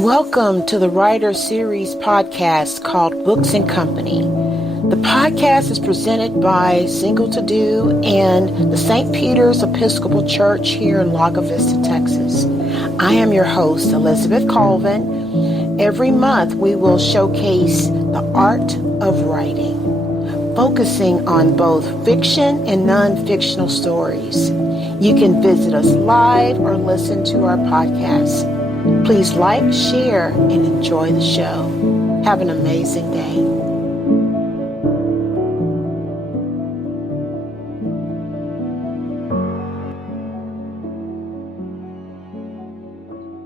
Welcome to the Writer Series podcast called Books and Company. The podcast is presented by Single to Do and the St. Peter's Episcopal Church here in Lago Vista, Texas. I am your host, Elizabeth Colvin. Every month we will showcase the art of writing, focusing on both fiction and non-fictional stories. You can visit us live or listen to our podcast. Please like, share, and enjoy the show. Have an amazing day.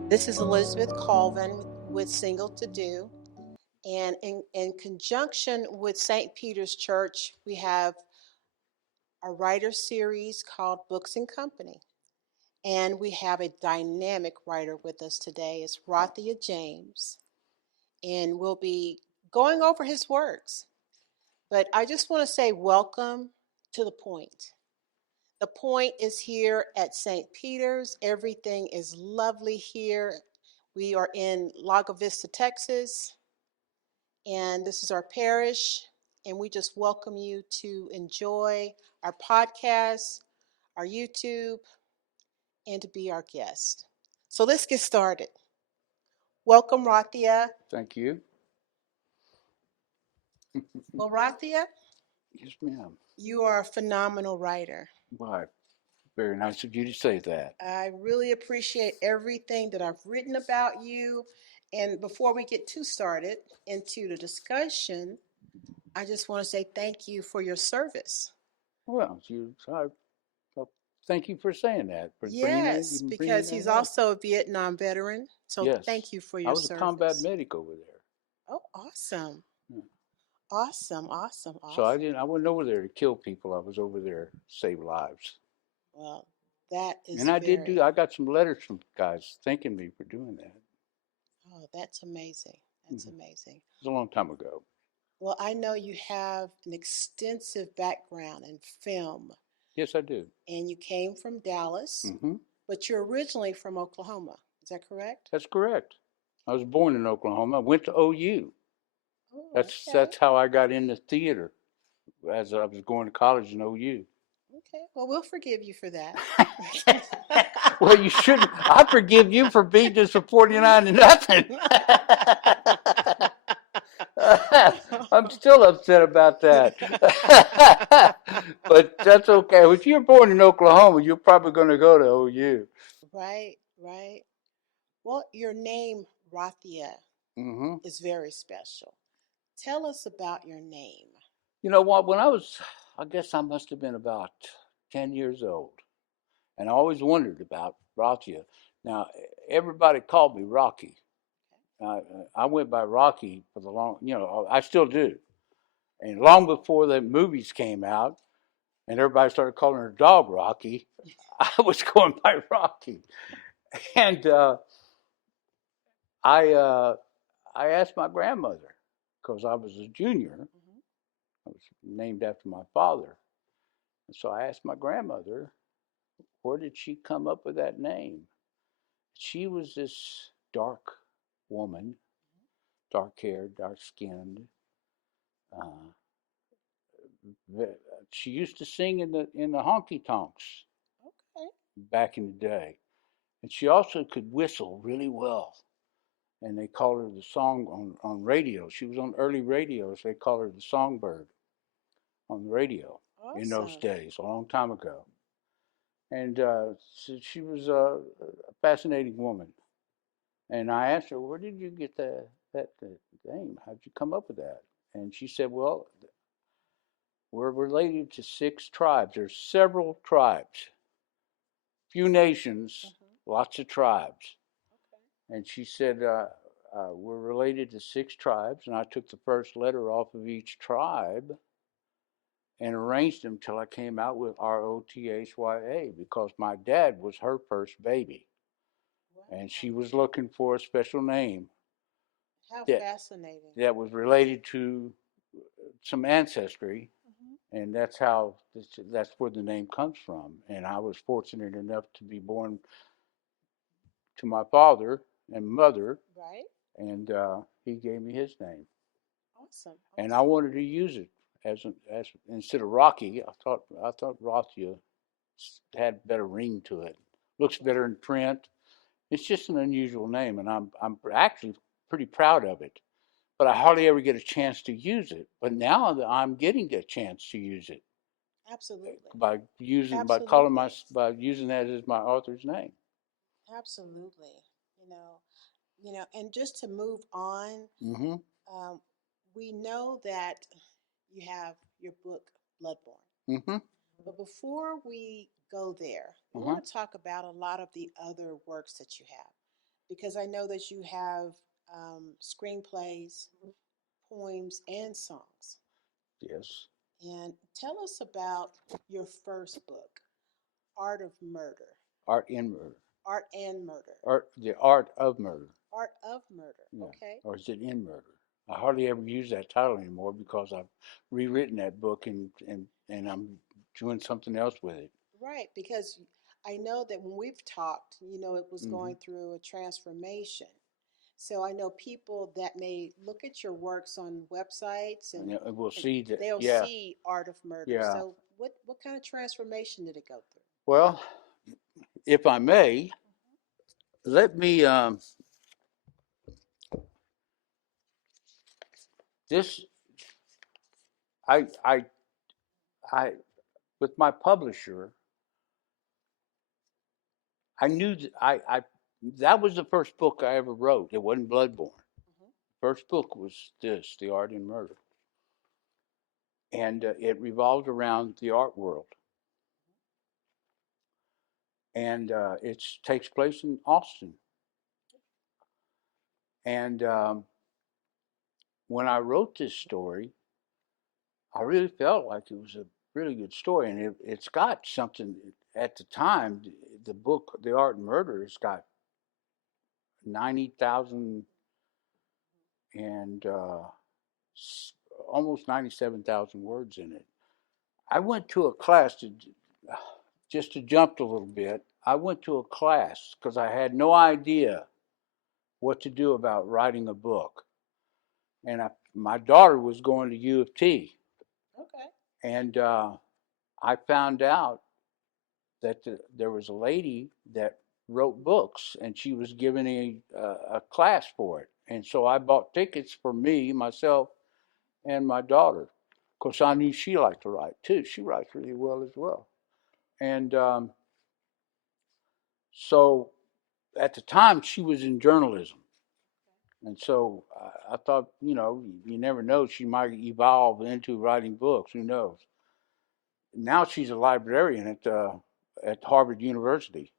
This is Elizabeth Colvin with Single to Do. And in conjunction with St. Peter's Church, we have a writer series called Books and Company. And we have a dynamic writer with us today. It's Rothya James. And we'll be going over his works. But I just want to say welcome to The Point. The Point is here at St. Peter's. Everything is lovely here. We are in Lago Vista, Texas. And this is our parish. And we just welcome you to enjoy our podcast, our YouTube, and to be our guest. So let's get started. Welcome, Rothya. Thank you. Well, Rothya, Yes, ma'am. you are a phenomenal writer. Why, very nice of you to say that. I really appreciate everything that I've written about you. And before we get too started into the discussion, I just want to say thank you for your service. Well, thank you for saying that. Yes, because he's also a Vietnam veteran. So yes. Thank you for your service. I was service. a combat medic over there. Oh, awesome. Yeah. Awesome. So I wasn't over there to kill people. I was over there to save lives. Well, that is and I got some letters from guys thanking me for doing that. Oh, that's amazing. That's amazing. It was a long time ago. Well, I know you have an extensive background in film. Yes, I do. And you came from Dallas, but you're originally from Oklahoma. Is that correct? That's correct. I was born in Oklahoma. I went to OU. Oh, That's how I got into theater, as I was going to college in OU. Okay. Well, we'll forgive you for that. Well, you shouldn't. I forgive you for beating us for 49-0. I'm still upset about that. But that's okay. If you're born in Oklahoma, you're probably going to go to OU. Right. Well, your name, Rothya, is very special. Tell us about your name. You know what? I guess I must have been about 10 years old. And I always wondered about Rothya. Now, everybody called me Rocky. I went by Rocky for I still do. And long before the movies came out and everybody started calling her dog Rocky, I was going by Rocky. And I asked my grandmother, because I was a junior. I was named after my father. And so I asked my grandmother, where did she come up with that name? She was this dark woman, dark-haired, dark-skinned. She used to sing in the honky tonks back in the day, and she also could whistle really well. And they called her the song on radio. She was on early radios. They called her the songbird on the radio in those days, a long time ago. And so she was a fascinating woman. And I asked her, where did you get that name? How'd you come up with that? And she said, well, we're related to 6 tribes. There's several tribes, few nations, lots of tribes. And she said, we're related to 6 tribes. And I took the first letter off of each tribe and arranged them till I came out with Rothya, because my dad was her first baby. Wow. And she was looking for a special name. How fascinating. That was related to some ancestry. And that's where the name comes from. And I was fortunate enough to be born to my father and mother, Right. and he gave me his name. Awesome. And I wanted to use it as instead of Rocky. I thought Rothya had a better ring to it. Looks better in print. It's just an unusual name, and I'm actually pretty proud of it. But I hardly ever get a chance to use it. But now that I'm getting a chance to use it Absolutely. by Absolutely. by using that as my author's name. Absolutely. And just to move on, Mm-hmm. um, we know that you have your book, Bloodborne. Mm-hmm. But before we go there, we Uh-huh. want to talk about a lot of the other works that you have. Because I know that you have screenplays, poems, and songs. Yes. And tell us about your first book, Art of Murder. Art in murder. Art and Murder. The art of murder. Art of Murder. Yeah. Okay. Or is it in murder? I hardly ever use that title anymore because I've rewritten that book and I'm doing something else with it. Right, because I know that when we've talked, it was Mm-hmm. going through a transformation. So I know people that may look at your works on websites And we'll and see that. they'll Yeah. see Art of Murder. Yeah. So what kind of transformation did it go through? Well, if I may, let me this I I I with my publisher, I knew that was the first book I ever wrote. It wasn't Bloodborne. Mm-hmm. First book was this, The Art in Murder, and it revolved around the art world, and it takes place in Austin. And when I wrote this story, I really felt like it was a really good story, and it's got something. At the time, the book, The Art and Murder, has got 90,000 and almost 97,000 words in it. I went to a class just to jump a little bit. I went to a class because I had no idea what to do about writing a book, and my daughter was going to U of T, Okay. and I found out that there was a lady that wrote books, and she was giving a class for it. And so I bought tickets for me, myself, and my daughter. Of course, I knew she liked to write too. She writes really well as well. And so at the time, she was in journalism. And so I thought, you never know, she might evolve into writing books. Who knows? Now she's a librarian at Harvard University.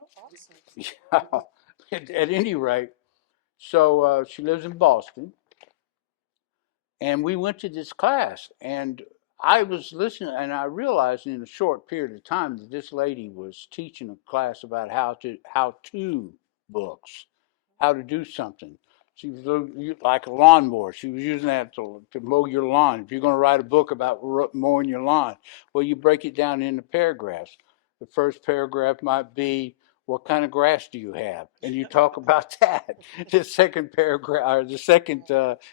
Oh, awesome. Yeah. At any rate, so she lives in Boston, and we went to this class, and I was listening, and I realized in a short period of time that this lady was teaching a class about how to books, how to do something. She was like a lawnmower. She was using that to mow your lawn. If you're going to write a book about mowing your lawn, well, you break it down into paragraphs. The first paragraph might be, what kind of grass do you have? And you talk about that. The second paragraph, or the second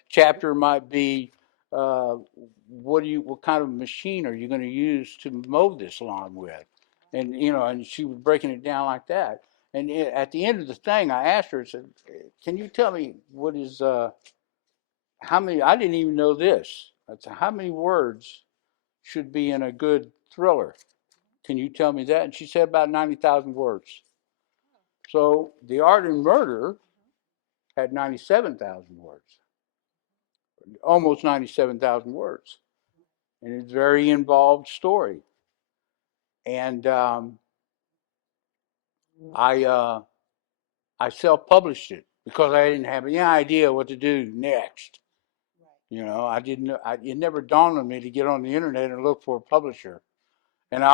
chapter might be, uh, what kind of machine are you going to use to mow this lawn with? And she was breaking it down like that. And at the end of the thing, I asked her, I said, can you tell me how many, I didn't even know this. I said, how many words should be in a good thriller? Can you tell me that? And she said about 90,000 words. So The Art and Murder had 97,000 words, almost 97,000 words. And it's a very involved story. And I, uh, I self-published it because I didn't have any idea what to do next. I didn't. It never dawned on me to get on the internet and look for a publisher. And I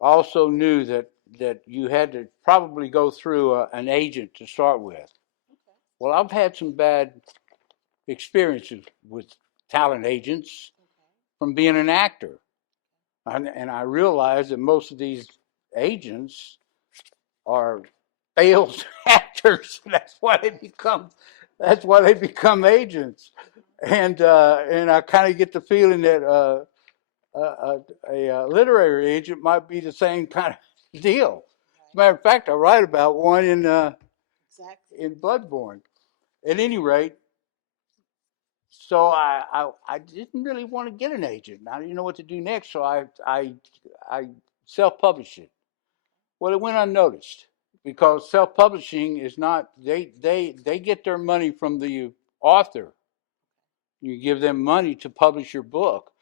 also knew that you had to probably go through an agent to start with. Okay. Well, I've had some bad experiences with talent agents from being an actor, and I realized that most of these agents are failed actors. That's why they become. That's why they become agents. And I kind of get the feeling that a literary agent might be the same kind of deal. As a matter of fact, I write about one in Bloodborne. At any rate, so I didn't really want to get an agent. I didn't know what to do next, so I self published it. Well, it went unnoticed because self publishing is not they get their money from the author. You give them money to publish your book.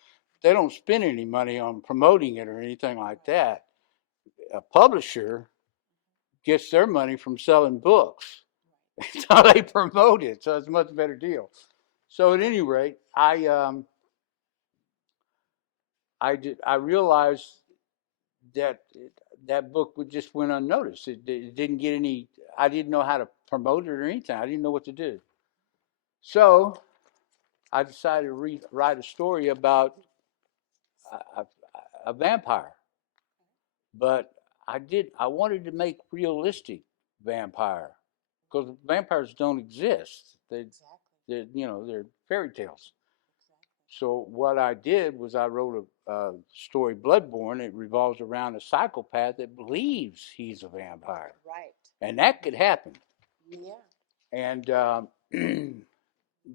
They don't spend any money on promoting it or anything like that. A publisher gets their money from selling books. So they promote it. So it's a much better deal. So at any rate, I realized that that book would just went unnoticed. It didn't get any. I didn't know how to promote it or anything. I didn't know what to do. So I decided to write a story about a, a vampire, but I wanted to make realistic vampire because vampires don't exist. They're fairy tales. So what I did was I wrote a story, Bloodborne. It revolves around a psychopath that believes he's a vampire, Right. and that could happen. Yeah. And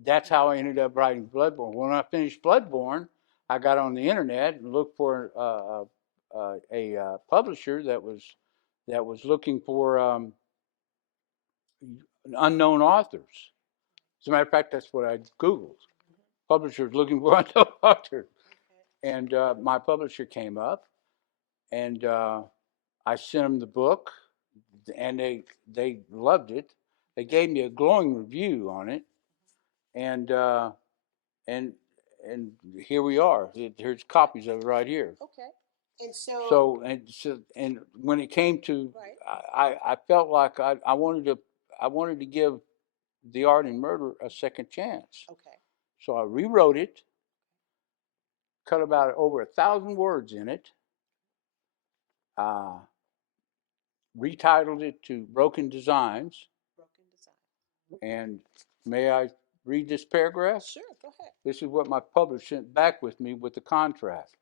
that's how I ended up writing Bloodborne. When I finished Bloodborne, I got on the internet and looked for a publisher that was looking for unknown authors. As a matter of fact, that's what I Googled. Publishers looking for unknown authors. And my publisher came up, and I sent them the book, and they loved it. They gave me a glowing review on it, and and and here we are. Here's copies of it right here. Okay. And so, So when it came to, I felt like I wanted to give The Art and Murder a second chance. Okay. So I rewrote it, cut about over 1,000 words in it, uh, retitled it to Broken Designs. Broken Design. And may I read this paragraph? Sure, go ahead. This is what my publisher sent back with me with the contract.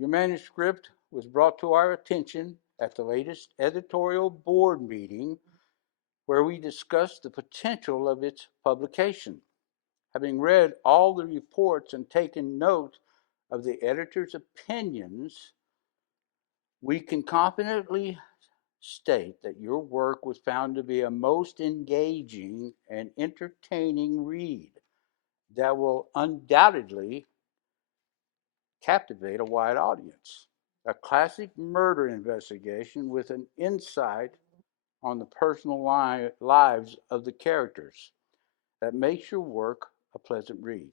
Your manuscript was brought to our attention at the latest editorial board meeting where we discussed the potential of its publication. Having read all the reports and taken note of the editor's opinions, we can confidently state that your work was found to be a most engaging and entertaining read that will undoubtedly captivate a wide audience. A classic murder investigation with an insight on the personal lives of the characters that makes your work a pleasant read.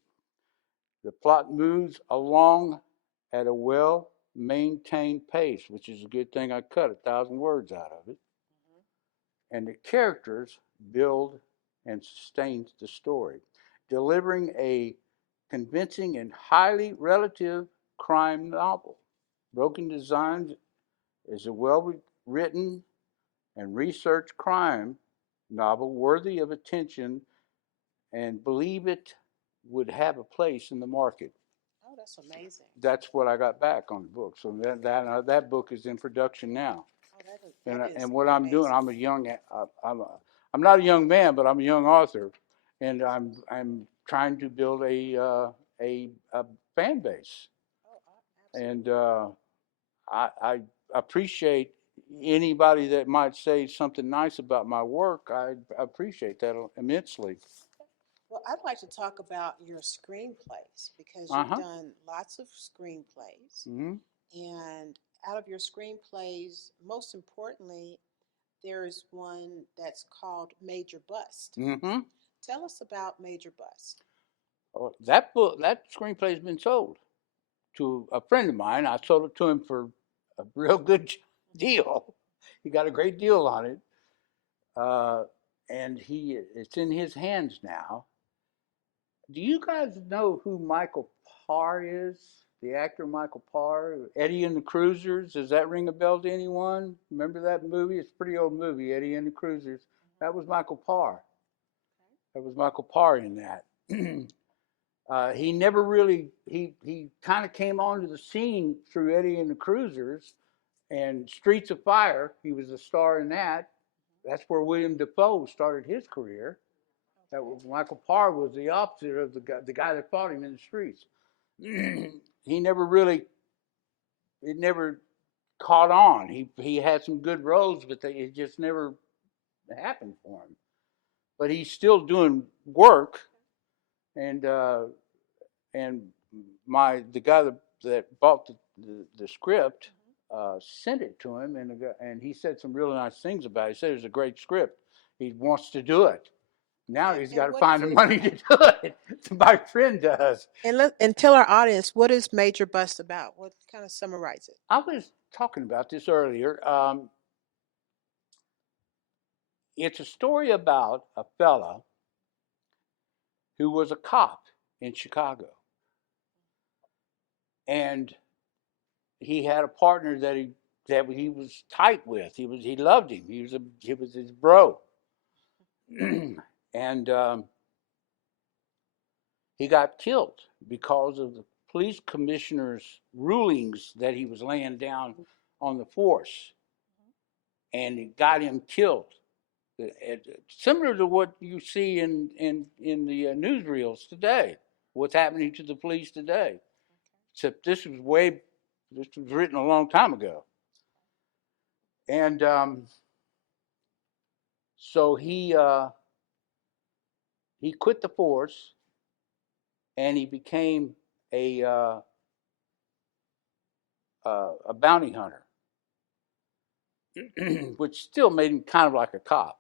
The plot moves along at a well maintained pace, which is a good thing. I cut 1,000 words out of it. And the characters build and sustain the story, delivering a convincing and highly relative crime novel. Broken Designs is a well written and researched crime novel worthy of attention and believe it would have a place in the market. Oh, that's amazing. That's what I got back on the book. So that book is in production now. Oh, that is And what I'm doing, amazing. I'm not a young man, but I'm a young author, and I'm trying to build a fan base, Oh, and absolutely. I appreciate anybody that might say something nice about my work. I appreciate that immensely. Well, I'd like to talk about your screenplays because Uh you've huh. done lots of screenplays. Mhm. And out of your screenplays, most importantly, there's one that's called Major Bust. Mhm. Tell us about Major Bust. Oh, that screenplay has been sold to a friend of mine. I sold it to him for a real good deal. He got a great deal on it, uh, and it's in his hands now. Do you guys know who Michael Parr is? the actor Michael Parr, Eddie and the Cruisers. Does that ring a bell to anyone? Remember that movie? It's a pretty old movie, Eddie and the Cruisers. That was Michael Parr. That was Michael Parr in that. He never really he kind of came onto the scene through Eddie and the Cruisers and Streets of Fire. He was a star in that. That's where William Dafoe started his career. That was, Michael Parr was the opposite of the guy that fought him in the streets. He never really, it never caught on. He had some good roles, but it just never happened for him. But he's still doing work, and and the guy that bought the script sent it to him, and he said some really nice things about it. He said it was a great script. He wants to do it. Now he's got to find the money to do it. My friend does. And tell our audience, what is Major Bust about? What kind of summarize it? I was talking about this earlier. It's a story about a fella who was a cop in Chicago, and he had a partner that he was tight with. He loved him. He was his bro, and he got killed because of the police commissioner's rulings that he was laying down on the force, and it got him killed. Similar to what you see in the newsreels today, what's happening to the police today. Except this was written a long time ago, and so he quit the force, and he became a bounty hunter, which still made him kind of like a cop,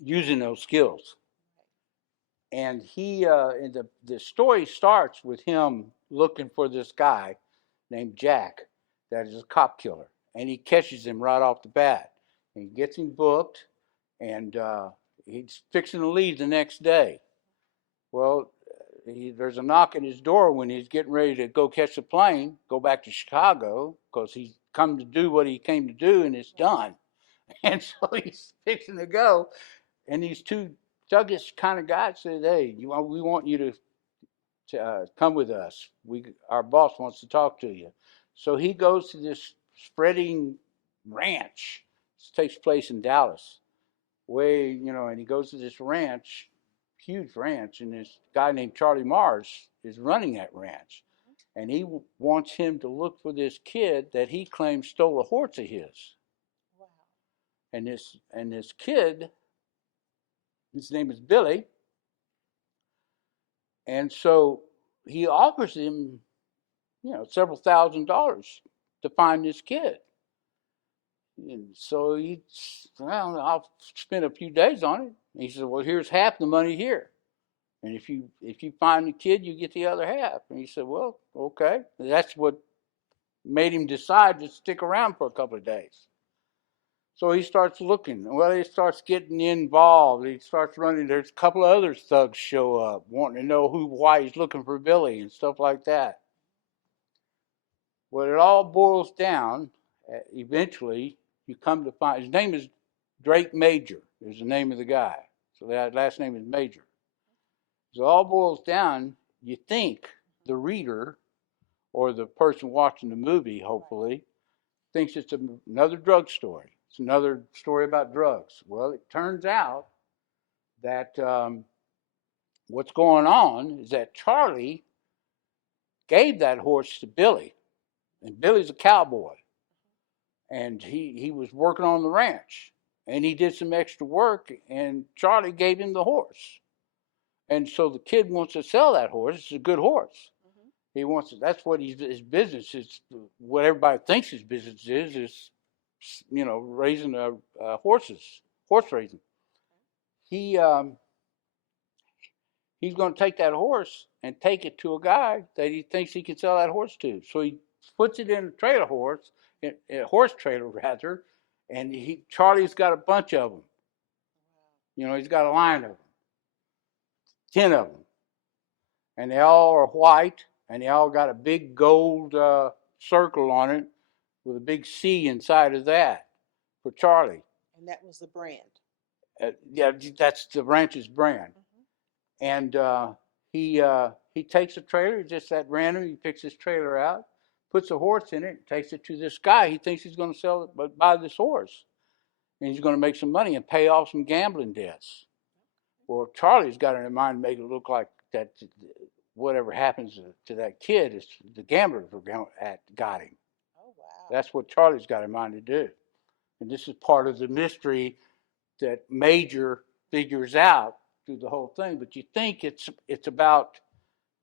using those skills. And the story starts with him looking for this guy named Jack that is a cop killer, and he catches him right off the bat. And he gets him booked, and he's fixing to leave the next day. Well, there's a knock at his door when he's getting ready to go catch the plane, go back to Chicago, because he's come to do what he came to do, and it's done. And so he's fixing to go, and these two thuggish kind of guys said, "Hey, we want you to come with us. Our boss wants to talk to you." So he goes to this spreading ranch. This takes place in Dallas, and he goes to this ranch, huge ranch, and this guy named Charlie Mars is running that ranch, and he wants him to look for this kid that he claims stole a horse of his. Wow. And this kid, his name is Billy, and so he offers him, several $1,000s to find this kid. And so I'll spend a few days on it. And he said, well, here's half the money here. And if you find the kid, you get the other half. And he said, well, okay. And that's what made him decide to stick around for a couple of days. So he starts looking. Well, he starts getting involved. He starts running. There's a couple of other thugs show up, wanting to know why he's looking for Billy and stuff like that. Well, it all boils down, eventually, you come to find, his name is Drake Major, is the name of the guy. So that last name is Major. So it all boils down, you think the reader, or the person watching the movie, hopefully, thinks it's another drug story. It's another story about drugs. Well, it turns out that what's going on is that Charlie gave that horse to Billy, and Billy's a cowboy, and he was working on the ranch, and he did some extra work, and Charlie gave him the horse. And so the kid wants to sell that horse. It's a good horse. He wants to, that's what his business is. What everybody thinks his business is raising horses, horse raising. He's going to take that horse and take it to a guy that he thinks he can sell that horse to. So he puts it in a trailer horse, a horse trailer rather, and Charlie's got a bunch of them. He's got a line of them, 10 of them, and they all are white, and they all got a big gold circle on it with a big C inside of that for Charlie. And that was the brand. Yeah, that's the ranch's brand. And he takes a trailer, just at random. He picks his trailer out, puts a horse in it, takes it to this guy. He thinks he's going to sell it, but buy this horse, and he's going to make some money and pay off some gambling debts. Well, Charlie's got it in mind to make it look like that whatever happens to that kid is the gamblers got him. Oh wow! That's what Charlie's got in mind to do, and this is part of the mystery that Major figures out through the whole thing. But you think it's about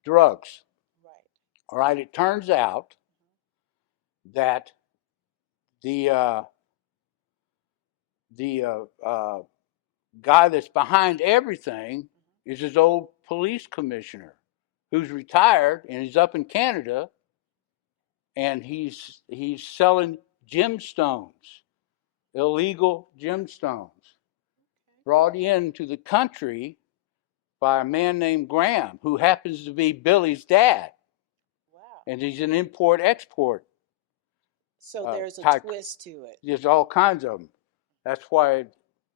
drugs, right? All right. It turns out that the guy that's behind everything is his old police commissioner, who's retired and he's up in Canada, and he's selling gemstones, illegal gemstones, brought into the country by a man named Graham, who happens to be Billy's dad. Wow. And he's an import-export. So there's a twist to it. There's all kinds of them. That's why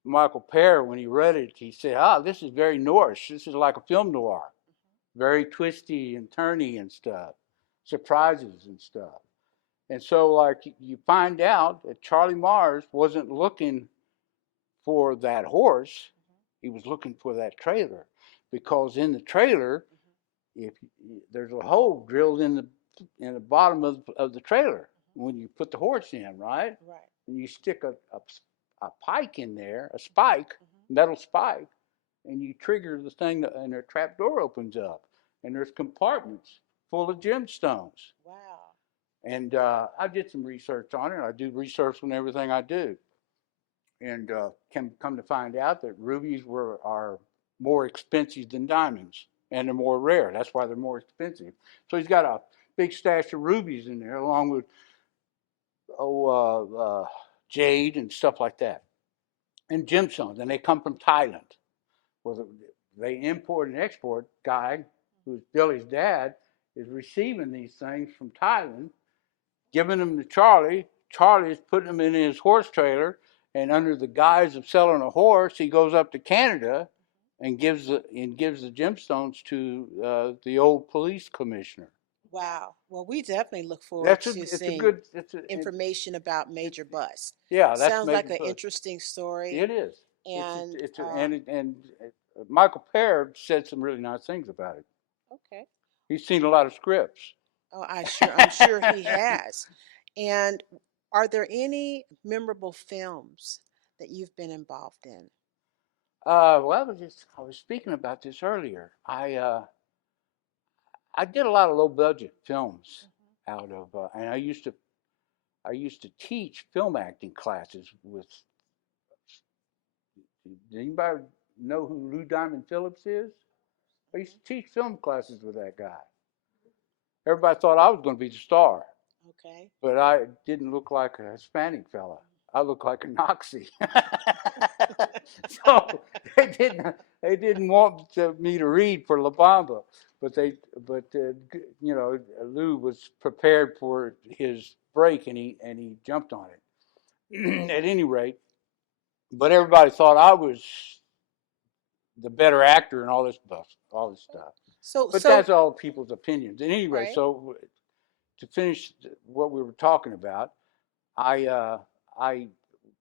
Michael Pear, when he read it, he said, this is very Norse. This is like a film noir. Very twisty and turny and stuff. Surprises and stuff. And so, like, you find out that Charlie Mars wasn't looking for that horse. He was looking for that trailer. Because in the trailer, if there's a hole drilled in the bottom of the trailer when you put the horse in, right? Right. And you stick a pike in there, a spike, metal spike, and you trigger the thing, and a trap door opens up, and there's compartments full of gemstones. Wow. And I did some research on it. I do research on everything I do, and can come to find out that rubies are more expensive than diamonds, and they're more rare. That's why they're more expensive. So he's got a big stash of rubies in there, along with jade and stuff like that, and gemstones. And they come from Thailand. Well, they import and export guy, who's Billy's dad, is receiving these things from Thailand, giving them to Charlie. Charlie's putting them in his horse trailer, and under the guise of selling a horse, he goes up to Canada and gives the gemstones to the old police commissioner. Wow. Well, we definitely look forward to seeing information about Major Bust. Yeah, that sounds like an interesting story. It is. And and Michael Pear said some really nice things about it. Okay. He's seen a lot of scripts. Oh, I'm sure he has. And are there any memorable films that you've been involved in? Well, I was speaking about this earlier. I did a lot of low budget films out of, and I used to teach film acting classes with. Does anybody know who Lou Diamond Phillips is? I used to teach film classes with that guy. Everybody thought I was going to be the star. Okay. But I didn't look like a Hispanic fella. I looked like a Nazi. So they didn't want me to read for La Bamba, but Lou was prepared for his break, and he jumped on it. At any rate, but everybody thought I was the better actor and all this stuff. But that's all people's opinions. At any rate, right. So to finish what we were talking about, I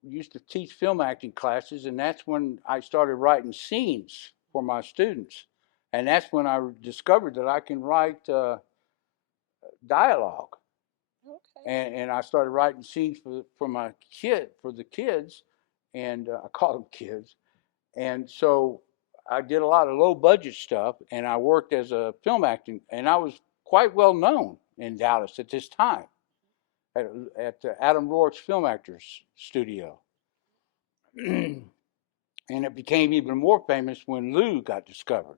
used to teach film acting classes, and that's when I started writing scenes for my students. And that's when I discovered that I can write dialogue. Okay. And I started writing scenes for the kids, and I call them kids. And so I did a lot of low budget stuff, and I worked as a film acting, and I was quite well known in Dallas at this time at Adam Rourke's Film Actors Studio. And it became even more famous when Lou got discovered.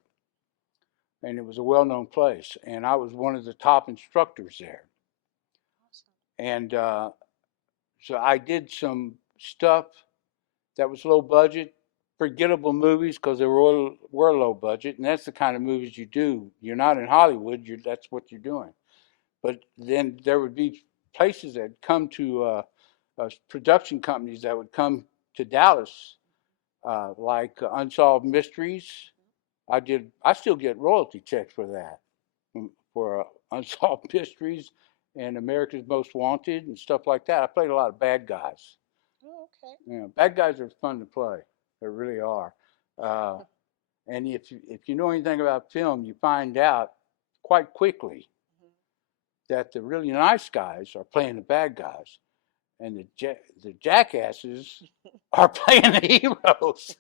And it was a well-known place, and I was one of the top instructors there. And so I did some stuff that was low budget, forgettable movies because they were low budget, and that's the kind of movies you do. You're not in Hollywood. That's what you're doing. But then there would be places that come to production companies that would come to Dallas, like Unsolved Mysteries. I still get royalty checks for that, for Unsolved Mysteries and America's Most Wanted and stuff like that. I played a lot of bad guys. Oh, okay. Yeah, bad guys are fun to play. They really are. Uh, and if you know anything about film, you find out quite quickly that the really nice guys are playing the bad guys, and the jackasses are playing the heroes.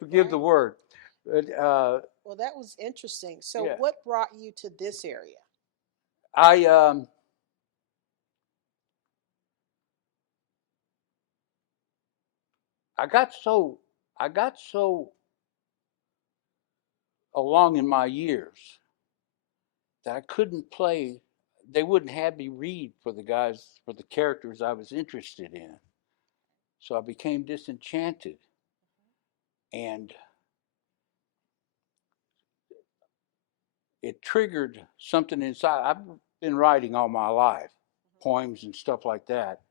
Forgive the word. But, well, that was interesting. So, yeah. what brought you to this area? I I got so along in my years that I couldn't play. They wouldn't have me read for the characters I was interested in. So I became disenchanted, and it triggered something inside. I've been writing all my life, poems and stuff like that,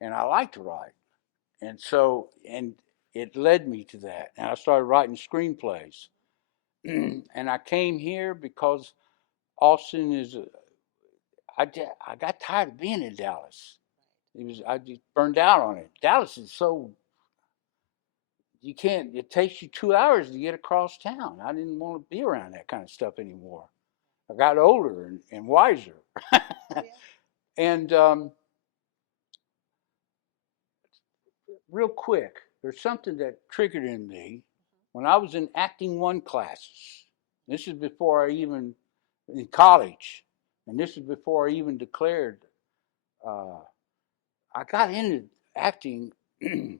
and I like to write. And it led me to that. And I started writing screenplays. And I came here because Austin is I got tired of being in Dallas. I just burned out on it. Dallas is so you can't. It takes you 2 hours to get across town. I didn't want to be around that kind of stuff anymore. I got older and wiser. Yeah. And real quick, there's something that triggered in me when I was in Acting One classes. This is before I even in college, and this is before I even declared. I got into acting. I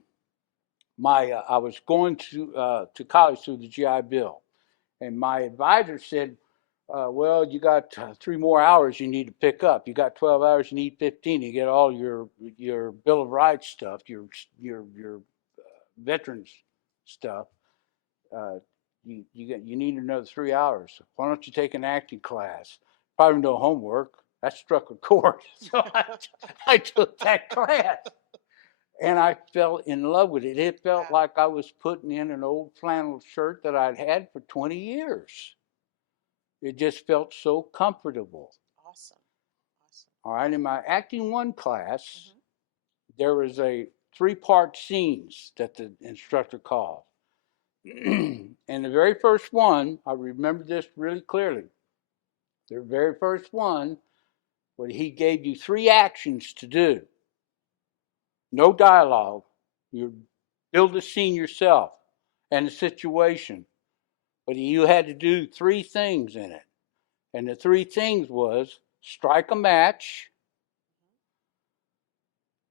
was going to college through the GI Bill, and my advisor said, "Well, you got 3 more hours you need to pick up. You got 12 hours. You need 15. You get all your Bill of Rights stuff, your veterans stuff. Uh, you need another 3 hours. Why don't you take an acting class? Probably no homework." That struck a chord, so I took that class. And I fell in love with it. It felt like I was putting in an old flannel shirt that I'd had for 20 years. It just felt so comfortable. Awesome. All right, in my Acting One class, there was a 3-part scenes that the instructor called. And the very first one, I remember this really clearly. The very first one, where he gave you 3 actions to do. No dialogue. You build the scene yourself and the situation. But you had to do 3 things in it. And the 3 things was strike a match,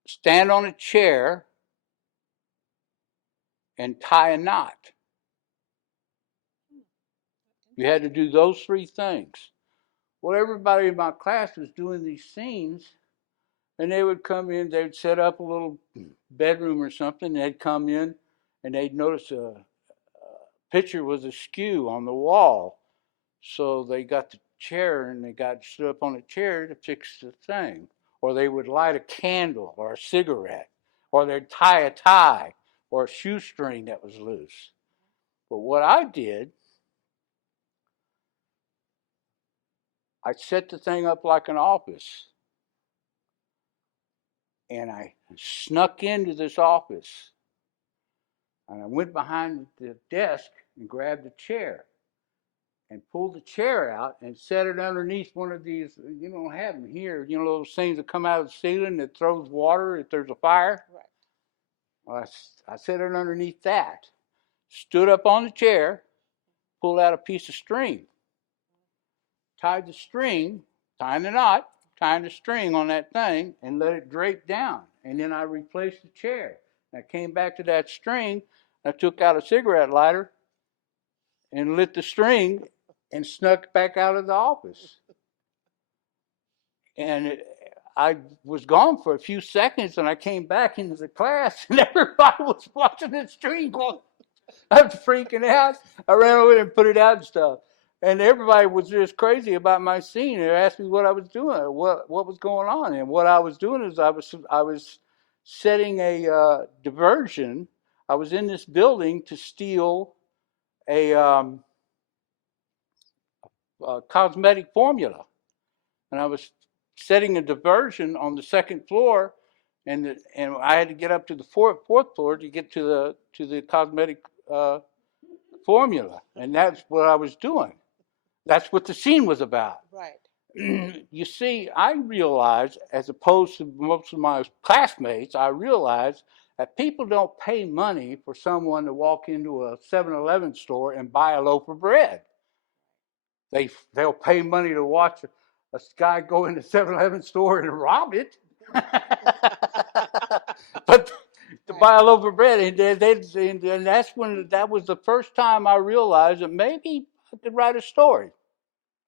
stand on a chair, and tie a knot. You had to do those 3 things. Well, everybody in my class was doing these scenes, and they would come in, they'd set up a little bedroom or something, they'd come in, and they'd notice a picture was askew on the wall. So they got the chair and they got stood up on a chair to fix the thing. Or they would light a candle or a cigarette. Or they'd tie a tie or a shoestring that was loose. But what I did, I set the thing up like an office. And I snuck into this office. And I went behind the desk and grabbed a chair. And pulled the chair out and set it underneath one of these. You don't have them here. You know those things that come out of the ceiling that throws water if there's a fire. Right. Well, I set it underneath that. Stood up on the chair, pulled out a piece of string, tied the string, tying the knot, tying the string on that thing, and let it drape down. And then I replaced the chair. I came back to that string. I took out a cigarette lighter and lit the string and snuck back out of the office. And I was gone for a few seconds, and I came back into the class, and everybody was watching the stream going. I was freaking out. I ran over there and put it out and stuff. And everybody was just crazy about my scene. They asked me what I was doing, what was going on, and what I was doing is I was setting a diversion. I was in this building to steal a cosmetic formula, and I was setting a diversion on the second floor, and I had to get up to the fourth floor to get to the cosmetic formula, and that's what I was doing. That's what the scene was about. Right. You see, I realized, as opposed to most of my classmates, I realized that people don't pay money for someone to walk into a 7-Eleven store and buy a loaf of bread. They'll pay money to watch a guy go into 7-Eleven store and rob it. But to buy a loaf of bread, and that's when that was the first time I realized that maybe I could write a story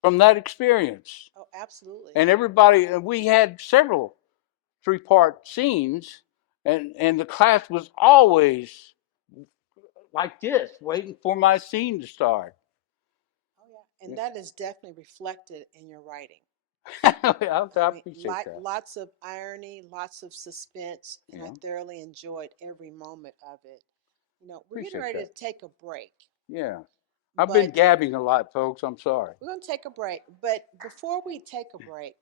from that experience. Oh, absolutely. And we had several 3-part scenes, and the class was always like this, waiting for my scene to start. Oh, yeah. And that is definitely reflected in your writing. I appreciate that. Lots of irony, lots of suspense, and I thoroughly enjoyed every moment of it. We're getting ready to take a break. Yeah. I've been gabbing a lot, folks. I'm sorry. We're going to take a break. But before we take a break,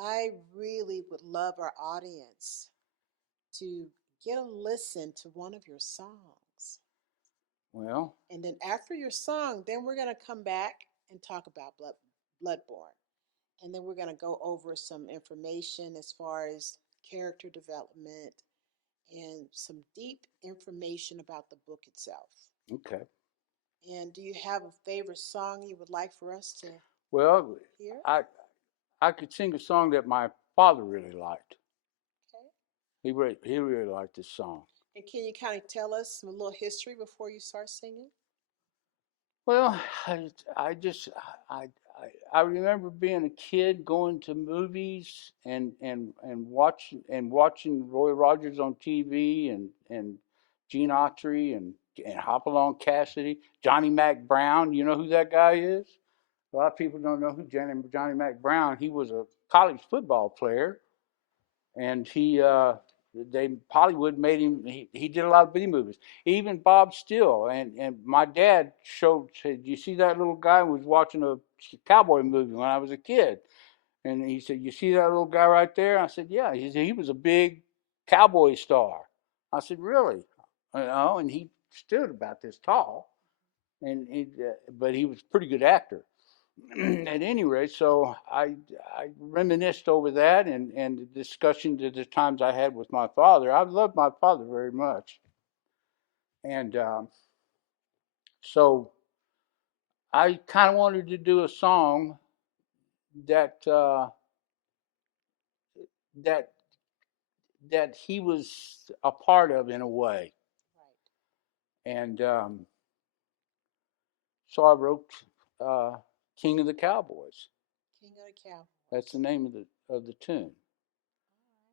I really would love our audience to get a listen to one of your songs. Well. And then after your song, then we're going to come back and talk about Bloodborne. And then we're going to go over some information as far as character development and some deep information about the book itself. Okay. And do you have a favorite song you would like for us to hear? I could sing a song that my father really liked. Okay. He really liked this song. And can you kind of tell us a little history before you start singing? Well, I remember being a kid going to movies and watching Roy Rogers on TV and Gene Autry and Hopalong Cassidy, Johnny Mac Brown. You know who that guy is? A lot of people don't know who Johnny Mac Brown. He was a college football player, and Hollywood made him. He did a lot of B movies. Even Bob Still and my dad said, "You see that little guy who was watching a cowboy movie when I was a kid?" And he said, "You see that little guy right there?" I said, "Yeah." He said, "He was a big cowboy star." I said, "Really?" And he stood about this tall, but he was a pretty good actor. At any rate, so I reminisced over that and the discussions at the times I had with my father. I loved my father very much, and so I kind of wanted to do a song that that that he was a part of in a way, and so I wrote "King of the Cowboys." King of the Cowboys. That's the name of the tune.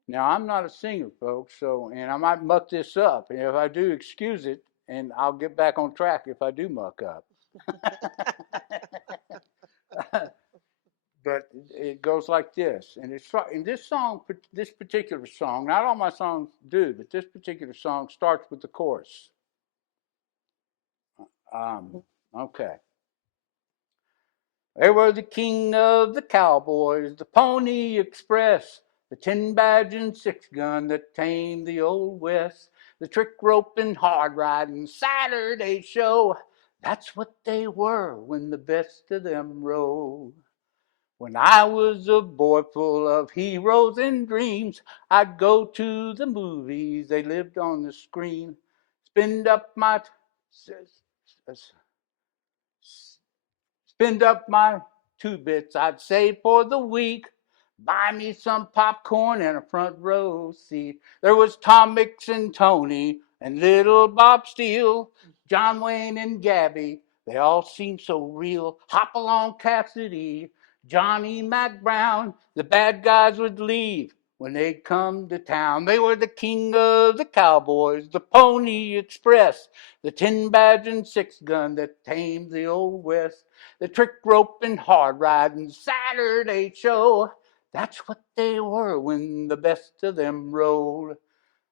Now, I'm not a singer, folks, and I might muck this up. And if I do, excuse it, and I'll get back on track if I do muck up. But it goes like this. And in this song, this particular song, not all my songs do, but this particular song starts with the chorus. Okay. They were the king of the cowboys, the Pony Express, the 10-badge and 6-gun that tamed the old West, the trick rope and hard riding Saturday show. That's what they were when the best of them rode. When I was a boy full of heroes and dreams, I'd go to the movies, they lived on the screen. Spend up my Spend up my 2 bits I'd save for the week. Buy me some popcorn and a front row seat. There was Tom Mix and Tony and little Bob Steele, John Wayne and Gabby. They all seemed so real. Hopalong Cassidy, Johnny Mac Brown, the bad guys would leave when they come to town. They were the king of the cowboys, the Pony Express, the 10 badge and 6 gun that tamed the old West, the trick rope and hard riding Saturday show. That's what they were when the best of them rolled.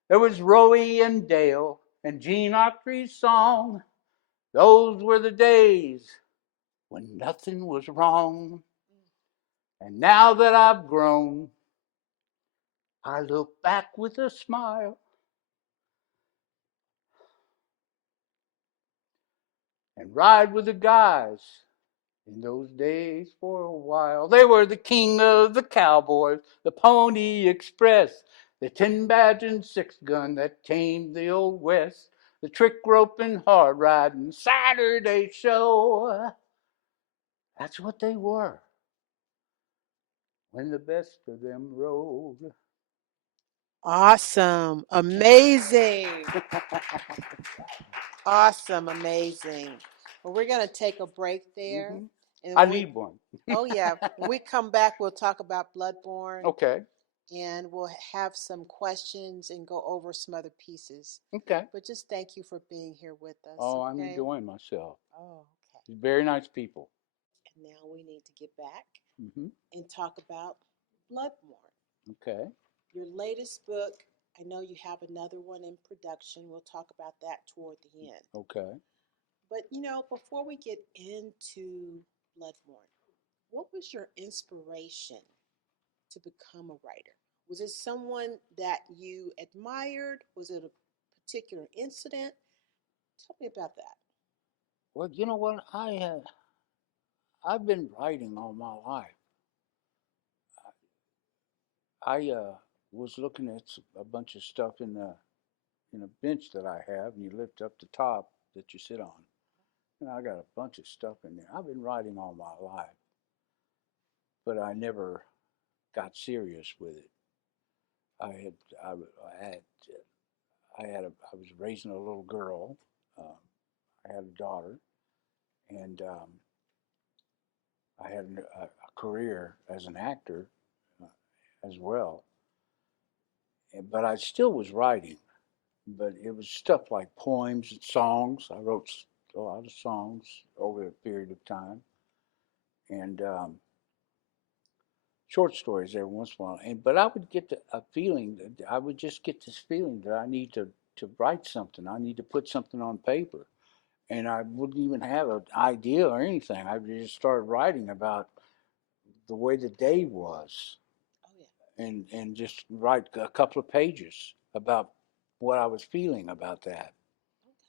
There was Roy and Dale and Gene Autry's song. Those were the days when nothing was wrong. And now that I've grown, I look back with a smile and ride with the guys in those days for a while. They were the king of the cowboys, the Pony Express, the 10 badge and 6 gun that tamed the old West, the trick rope and hard riding Saturday show. That's what they were when the best of them rolled. Awesome. Amazing. Awesome. Amazing. Well, we're going to take a break there. Mm-hmm. And I we, need one. oh, yeah. When we come back, we'll talk about Bloodborne. Okay. And we'll have some questions and go over some other pieces. Okay. But just thank you for being here with us. Oh, I'm enjoying myself. Oh, okay. Very nice people. And now we need to get back and talk about Bloodborne. Okay. Your latest book, I know you have another one in production. We'll talk about that toward the end. Okay. But, you know, before we get into Bloodborne, what was your inspiration to become a writer? Was it someone that you admired? Was it a particular incident? Tell me about that. Well, you know what? I've been writing all my life. I was looking at a bunch of stuff in a bench that I have, and you lift up the top that you sit on. And I got a bunch of stuff in there. I've been writing all my life, but I never got serious with it. I had I had I was raising a little girl. Um, I had a daughter, and I had a career as an actor as well. But I still was writing, but it was stuff like poems and songs. I wrote a lot of songs over a period of time, and short stories every once in a while. But I would get a feeling that I would just get this feeling that I need to write something. I need to put something on paper, and I wouldn't even have an idea or anything. I would just start writing about the way the day was, Oh, yeah. and just write a couple of pages about what I was feeling about that.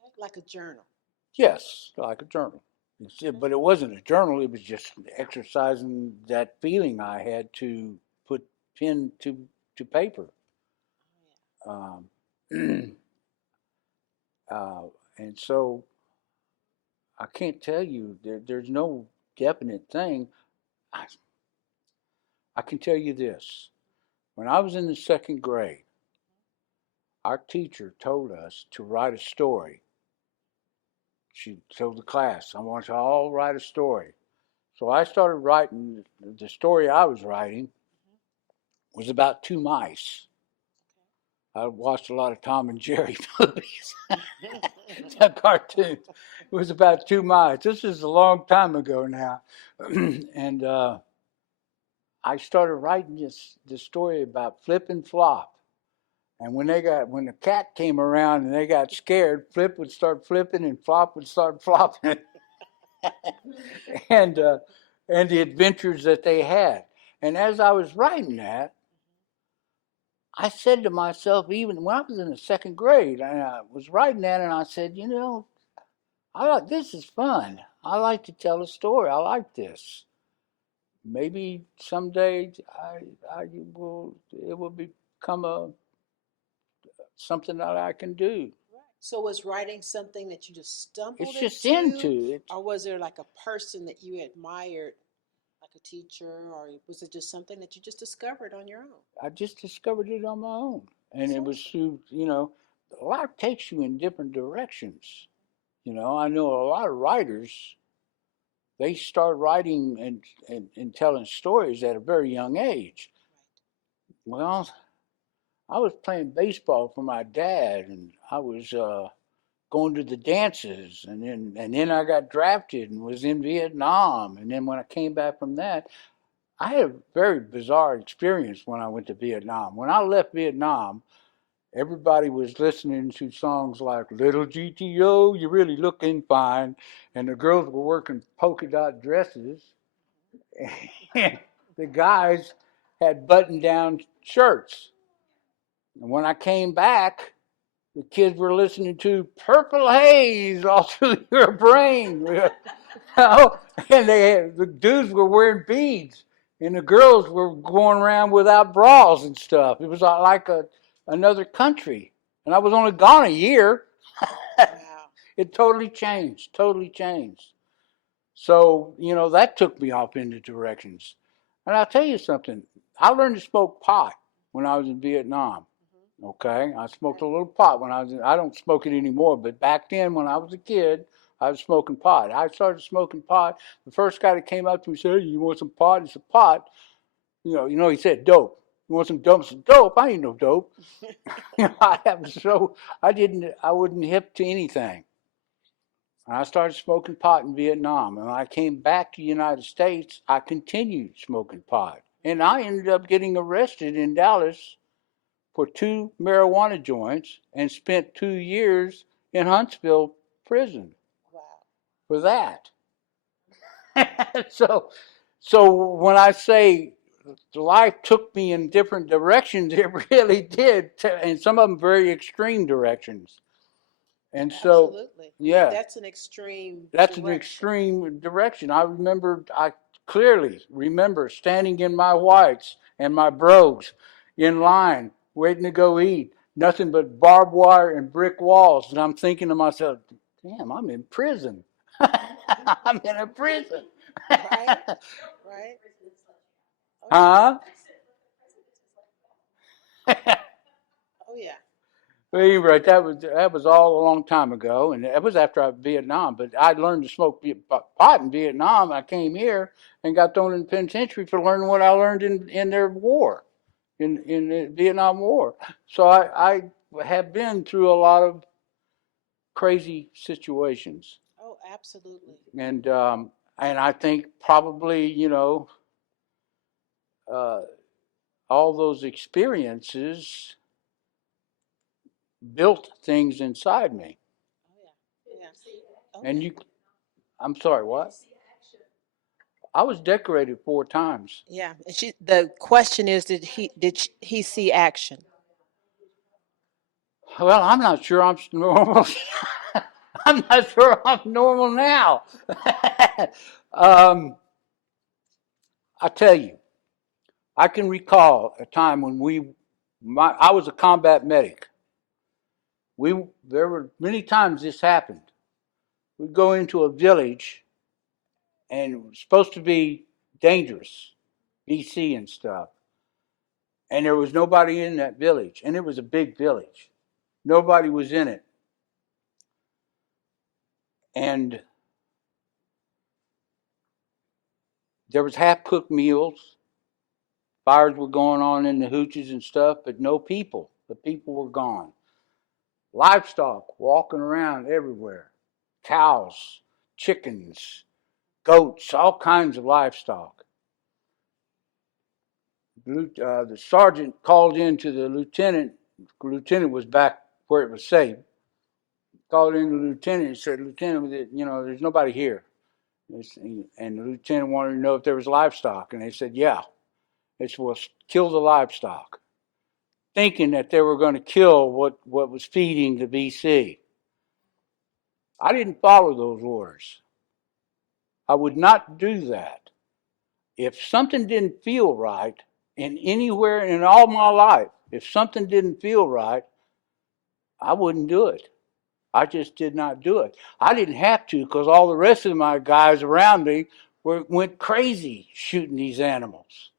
Okay. Like a journal. Yes, like a journal. Okay. But it wasn't a journal. It was just exercising that feeling I had to put pen to paper. Um, uh, and so I can't tell you. There's no definite thing. I, I can tell you this. When I was in the second grade, our teacher told us to write a story. She told the class, I want you all to write a story. So I started writing. The story I was writing was about 2 mice. I watched a lot of Tom and Jerry movies, cartoons. It was about 2 mice. This is a long time ago now, and I started writing this story about Flip and Flop. And when the cat came around and they got scared, Flip would start flipping and Flop would start flopping, and uh, and the adventures that they had. And as I was writing that, I said to myself, even when I was in the second grade, and I was writing that, and I said, this is fun. I like to tell a story. I like this. Maybe someday I will it will become a something that I can do. So was writing something that you just stumbled It's just into, into it. or was there like a person that you admired, like a teacher, or was it just something that you just discovered on your own? I just discovered it on my own, and That's it was awesome. through life takes you in different directions. I know a lot of writers they start writing and telling stories at a very young age. Well, I was playing baseball for my dad, and I was going to the dances, and then I got drafted and was in Vietnam, and then when I came back from that, I had a very bizarre experience when I went to Vietnam. When I left Vietnam, everybody was listening to songs like "Little GTO, You're Really Looking Fine," and the girls were working polka dot dresses, and the guys had button-down shirts. And when I came back, the kids were listening to "Purple Haze" all through your brain, you know? And the dudes were wearing beads, and the girls were going around without bras and stuff. It was like another country, and I was only gone a year. Wow. It totally changed, totally changed. So, that took me off into directions. And I'll tell you something. I learned to smoke pot when I was in Vietnam. Okay, I smoked a little pot when I don't smoke it anymore, but back then when I was a kid, I was smoking pot. I started smoking pot. The first guy that came up to me said, "Hey, you want some pot?" He said, "Pot." He said dope. You want some dope? I said, dope? I ain't no dope. I wasn't hip to anything. And I started smoking pot in Vietnam. And when I came back to the United States, I continued smoking pot. And I ended up getting arrested in Dallas for 2 marijuana joints and spent 2 years in Huntsville prison. Wow. For that. so when I say life took me in different directions, it really did, and some of them very extreme directions. And so, absolutely, yeah, that's an extreme. That's direction. An extreme direction. I clearly remember standing in my whites and my brogues in line, waiting to go eat. Nothing but barbed wire and brick walls. And I'm thinking to myself, damn, I'm in prison. I'm in a prison. Right? Right? Huh? Oh, yeah. Right. That was all a long time ago, and that was after Vietnam. But I learned to smoke pot in Vietnam. I came here and got thrown in the penitentiary for learning what I learned in their war, in the Vietnam War. So I have been through a lot of crazy situations. Oh, absolutely. And I think probably uh, all those experiences built things inside me. Oh, yeah. Yeah. And I'm sorry, what? I was decorated 4 times. Yeah. The question is, did he see action? Well, I'm not sure I'm normal. I'm not sure I'm normal now. I tell you, I can recall a time when I was a combat medic. There were many times this happened. We'd go into a village, and it was supposed to be dangerous, BC and stuff. And there was nobody in that village, and it was a big village. Nobody was in it. And there was half-cooked meals. Fires were going on in the hooches and stuff, but no people. The people were gone. Livestock walking around everywhere. Cows, chickens, goats, all kinds of livestock. The sergeant called in to the lieutenant. The lieutenant was back where it was safe. Called in to the lieutenant and said, "Lieutenant, there's nobody here." And the lieutenant wanted to know if there was livestock. And they said, "Yeah." They said, "Well, kill the livestock." Thinking that they were going to kill what was feeding the BC. I didn't follow those orders. I would not do that. If something didn't feel right, in anywhere in all my life, if something didn't feel right, I wouldn't do it. I just did not do it. I didn't have to because all the rest of my guys around me went crazy shooting these animals.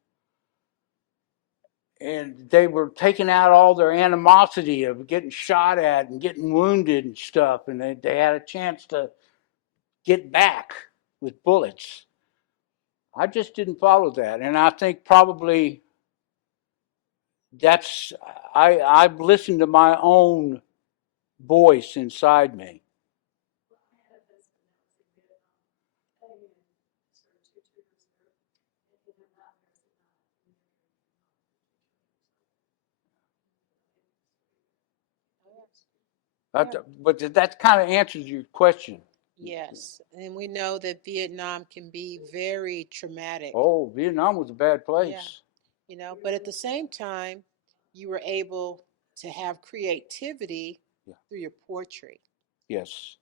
And they were taking out all their animosity of getting shot at and getting wounded and stuff. And they had a chance to get back with bullets. I just didn't follow that, and I think probably that's I've listened to my own voice inside me. But that kind of answers your question. Yes, and we know that Vietnam can be very traumatic. Oh, Vietnam was a bad place. But at the same time, you were able to have creativity through your poetry. Yes.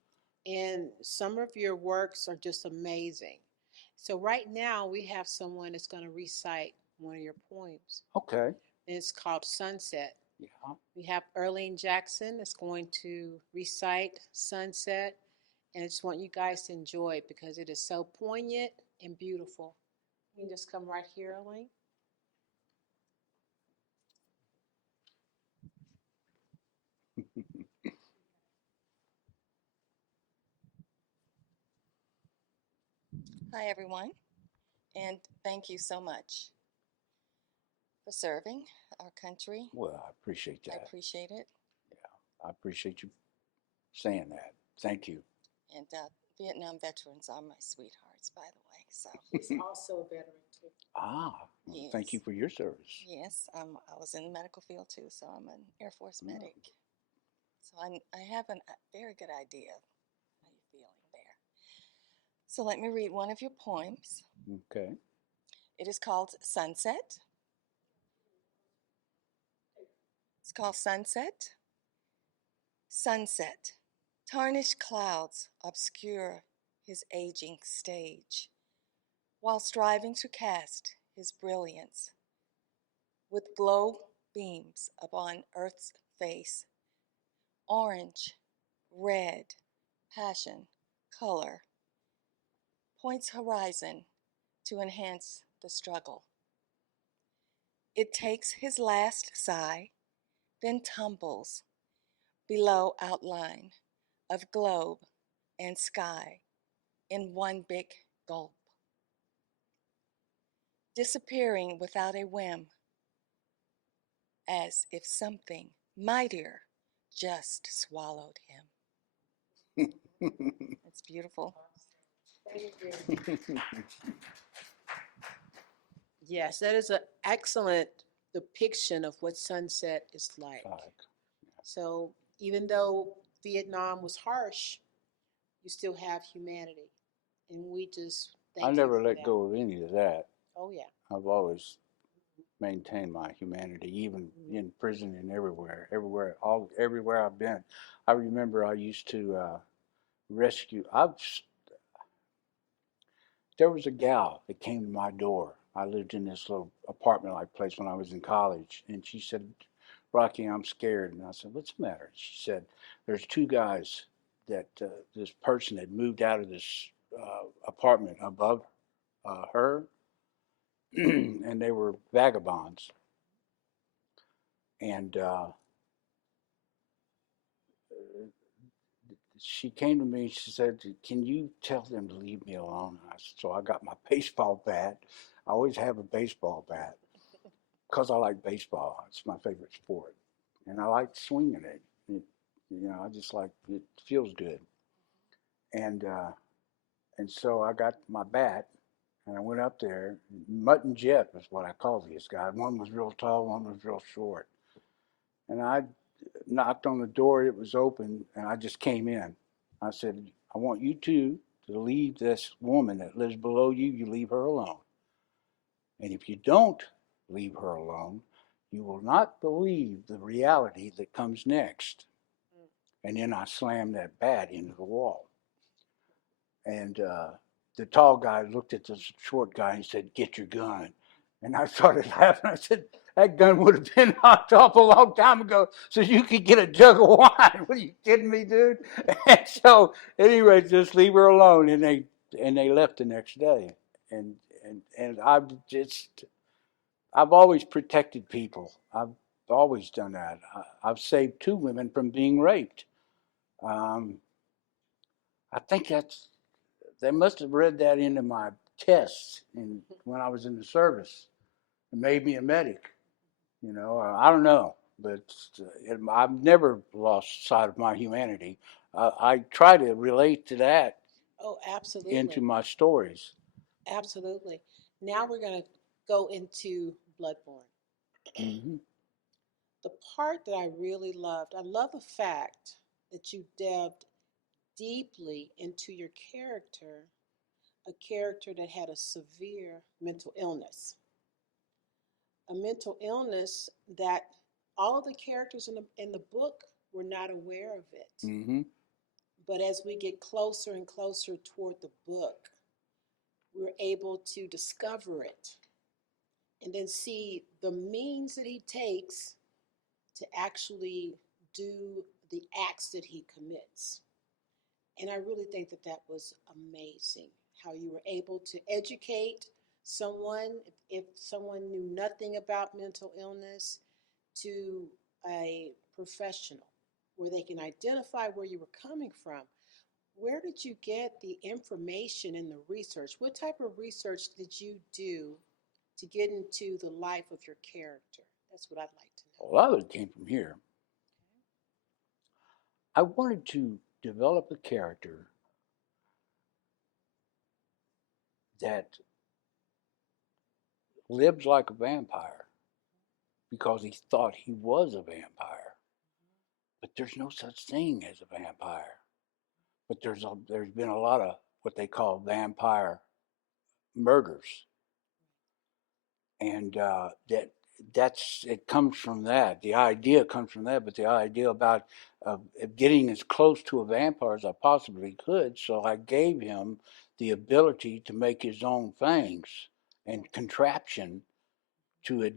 And some of your works are just amazing. So right now we have someone that's going to recite one of your poems. Okay. And it's called Sunset. Yeah. We have Erlene Jackson that's going to recite Sunset. And I just want you guys to enjoy it because it is so poignant and beautiful. You can just come right here, Erlene. Hi, everyone, and thank you so much for serving our country. Well, I appreciate that. I appreciate it. Yeah, I appreciate you saying that. Thank you. And Vietnam veterans are my sweethearts, by the way. So He's also a veteran, too. Well, yes. Thank you for your service. Yes, I was in the medical field too, so I'm an Air Force medic. So I have a very good idea of how you're feeling there. So let me read one of your poems. Okay. It is called Sunset. It's called Sunset. Sunset. Tarnished clouds obscure his aging stage, while striving to cast his brilliance with glow beams upon earth's face. Orange, red, passion, color points horizon to enhance the struggle. It takes his last sigh, then tumbles below outline of globe and sky in one big gulp, disappearing without a whim, as if something mightier just swallowed him. It's beautiful. Yes, that is an excellent depiction of what sunset is like. So even though Vietnam was harsh, you still have humanity. And we just thank I you never for let that. go of any of that. Oh, yeah. I've always maintained my humanity, even in prison and everywhere I've been. I remember I used to rescue. There was a gal that came to my door. I lived in this little apartment-like place when I was in college, and she said, "Rocky, I'm scared." And I said, "What's the matter?" She said, "There's two guys that this person had moved out of this apartment above her, and they were vagabonds." And she came to me and she said, "Can you tell them to leave me alone?" So I got my baseball bat. I always have a baseball bat because I like baseball. It's my favorite sport, and I like swinging it. I just like it feels good. And and so I got my bat and I went up there. Mutt and Jet is what I call these guys. One was real tall, one was real short. And I knocked on the door, it was open, and I just came in. I said, "I want you two to leave this woman that lives below you, you leave her alone. And if you don't leave her alone, you will not believe the reality that comes next." And then I slammed that bat into the wall. And the tall guy looked at the short guy and said, "Get your gun." And I started laughing. I said, "That gun would have been knocked off a long time ago so you could get a jug of wine." What are you kidding me, dude? And so, anyway, just leave her alone. And they left the next day. And I've always protected people. I've always done that. I've saved two women from being raped. Um, I think they must have read that into my tests when I was in the service and made me a medic. I don't know, but I've never lost sight of my humanity. I try to relate to that Oh, absolutely. into my stories. Absolutely. Now we're going to go into Bloodborne. Mm-hmm. The part that I really loved, I love the fact that you delved deeply into your character, a character that had a severe mental illness. A mental illness that all of the characters in the book were not aware of it. Mm-hmm. But as we get closer and closer toward the book, we're able to discover it and then see the means that he takes to actually do the acts that he commits. And I really think that that was amazing how you were able to educate someone, if someone knew nothing about mental illness, to a professional where they can identify where you were coming from. Where did you get the information and the research? What type of research did you do to get into the life of your character? That's what I'd like to know. A lot of it came from here. I wanted to develop a character that lived like a vampire because he thought he was a vampire. But there's no such thing as a vampire. But there's been a lot of what they call vampire murders, and that's it comes from that. The idea comes from that, but the idea about getting as close to a vampire as I possibly could. So I gave him the ability to make his own things and contraption to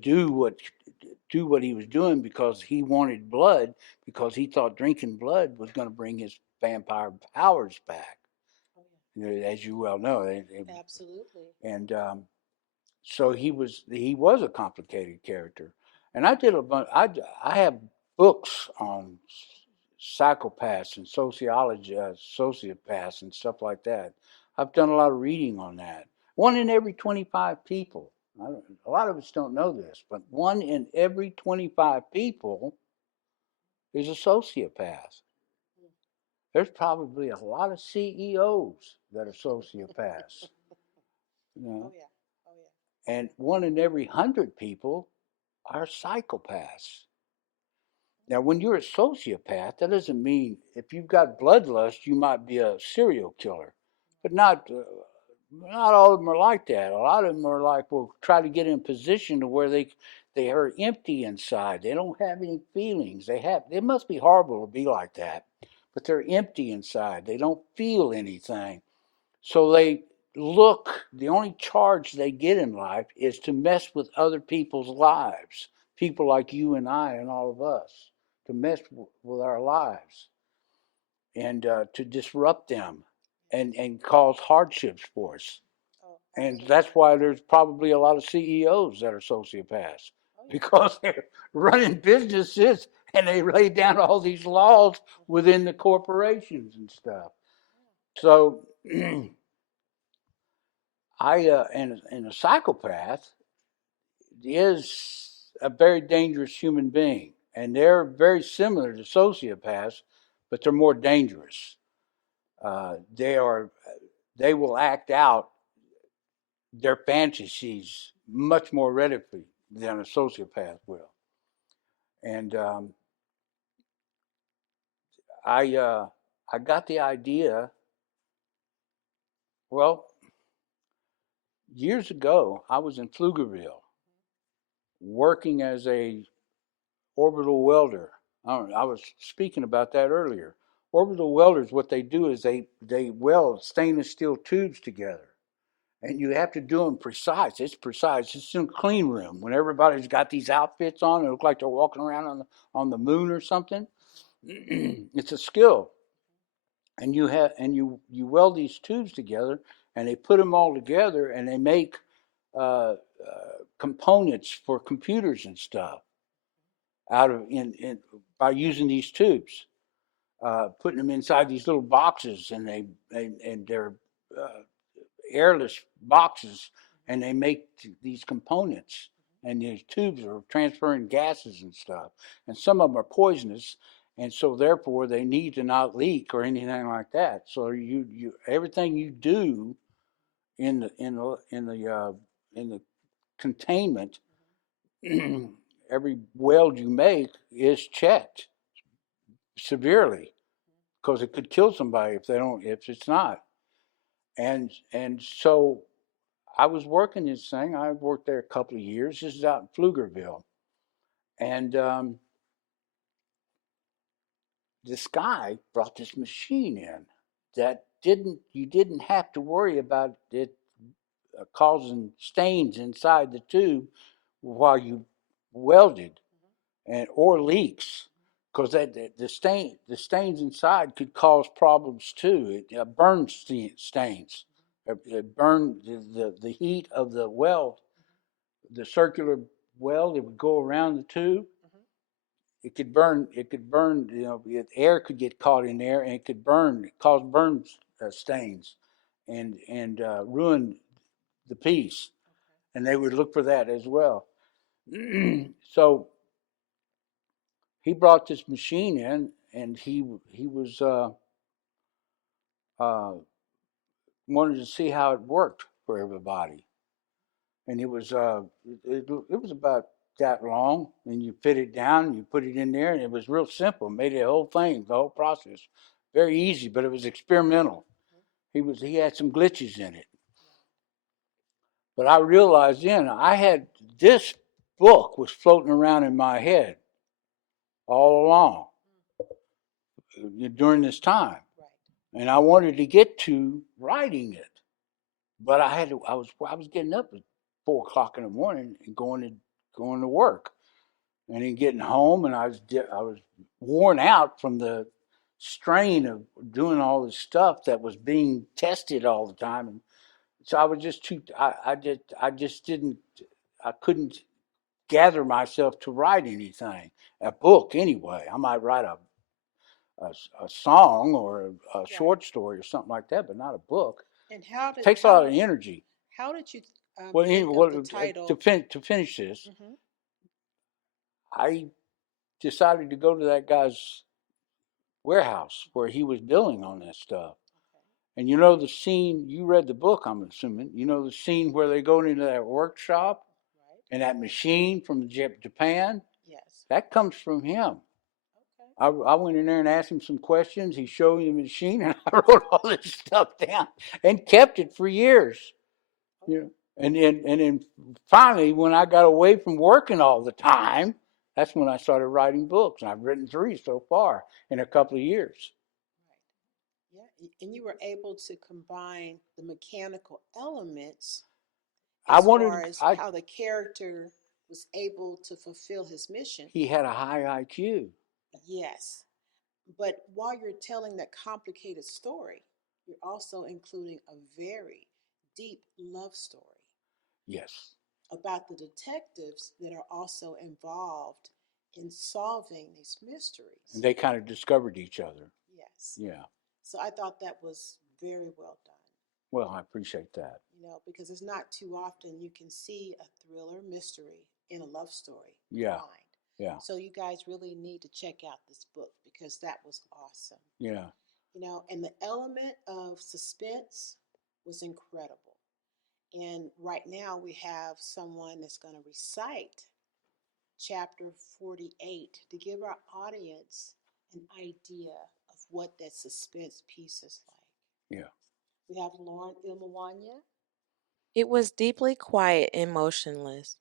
do what he was doing because he wanted blood because he thought drinking blood was going to bring his vampire powers back. As you well know, Absolutely. and so he was a complicated character, and I did a bunch. I have books on psychopaths and sociology, sociopaths and stuff like that. I've done a lot of reading on that. One in every 25 people. A lot of us don't know this, but one in every 25 people is a sociopath. There's probably a lot of CEOs that are sociopaths. You Oh know, yeah. Oh yeah. and one in every 100 people are psychopaths. Now, when you're a sociopath, that doesn't mean if you've got bloodlust, you might be a serial killer, but not all of them are like that. A lot of them are like, will try to get in position to where they are empty inside. They don't have any feelings. It must be horrible to be like that, but they're empty inside. They don't feel anything. So the only charge they get in life is to mess with other people's lives, people like you and I and all of us, to mess with our lives and to disrupt them and cause hardships for us. Oh, And absolutely. that's why there's probably a lot of CEOs that are sociopaths Oh yeah. because they're running businesses and they lay down all these laws within the corporations and stuff. So and a psychopath is a very dangerous human being, and they're very similar to sociopaths, but they're more dangerous. They are they will act out their fantasies much more readily than a sociopath will. And I got the idea. Well, years ago, I was in Pflugerville working as a orbital welder. I was speaking about that earlier. Orbital welders, what they do is they weld stainless steel tubes together, and you have to do them precise. It's precise. It's in a clean room when everybody's got these outfits on. It look like they're walking around on the moon or something. It's a skill, and you weld these tubes together, and they put them all together, and they make components for computers and stuff out of in by using these tubes, putting them inside these little boxes, and they're airless boxes, and they make these components, and these tubes are transferring gases and stuff, and some of them are poisonous, and so therefore they need to not leak or anything like that. So you everything you do in the containment, every weld you make is checked severely because it could kill somebody if it's not. And so I was working this thing. I worked there a couple of years. This is out in Pflugerville, and this guy brought this machine in that didn't you didn't have to worry about it causing stains inside the tube while you welded, and or leaks, because the stains inside could cause problems too. It burns stains. It burned the heat of the weld, the circular weld. It would go around the tube. It could burn. It could burn. Air could get caught in there, and it could burn, cause burn stains, and ruin the piece. And they would look for that as well. So he brought this machine in, and he was uh, wanted to see how it worked for everybody. And it was about that long, and you fit it down, and you put it in there, and it was real simple. Made the whole thing, the whole process, very easy, but it was experimental. He had some glitches in it, but I realized then I had this book was floating around in my head all along during this time, and I wanted to get to writing it, but I was getting up at 4 o'clock in the morning and going to work, and then getting home, and I was worn out from the strain of doing all this stuff that was being tested all the time, and so I was just too. I just didn't. I couldn't gather myself to write anything, a book anyway. I might write a song or a short story or something like that, but not a book. And It takes a lot of energy. how did you Well, think anyway, of the title? to finish this, I decided to go to that guy's warehouse where he was building on that stuff. And you know the scene, you read the book, I'm assuming. You know the scene where they go into that workshop and that machine from Japan? Yes. That comes from him. I went in there and asked him some questions. He showed me the machine, and I wrote all this stuff down and kept it for years. You know, and then finally, when I got away from working all the time, that's when I started writing books, and I've written 3 so far in a couple of years. Yeah, and you were able to combine the mechanical elements I as wanted. far as I how the character was able to fulfill his mission. He had a high IQ. Yes. But while you're telling that complicated story, you're also including a very deep love story Yes. about the detectives that are also involved in solving these mysteries. And they kind of discovered each other. Yes. Yeah. So I thought that was very well done. Well, I appreciate that. Because it's not too often you can see a thriller mystery in a love story. Yeah. Combined. Yeah. So you guys really need to check out this book because that was awesome. Yeah. And the element of suspense was incredible. And right now we have someone that's going to recite chapter 48 to give our audience an idea of what that suspense piece is like. Yeah. We have Lauren Ilmawanya. It was deeply quiet and motionless,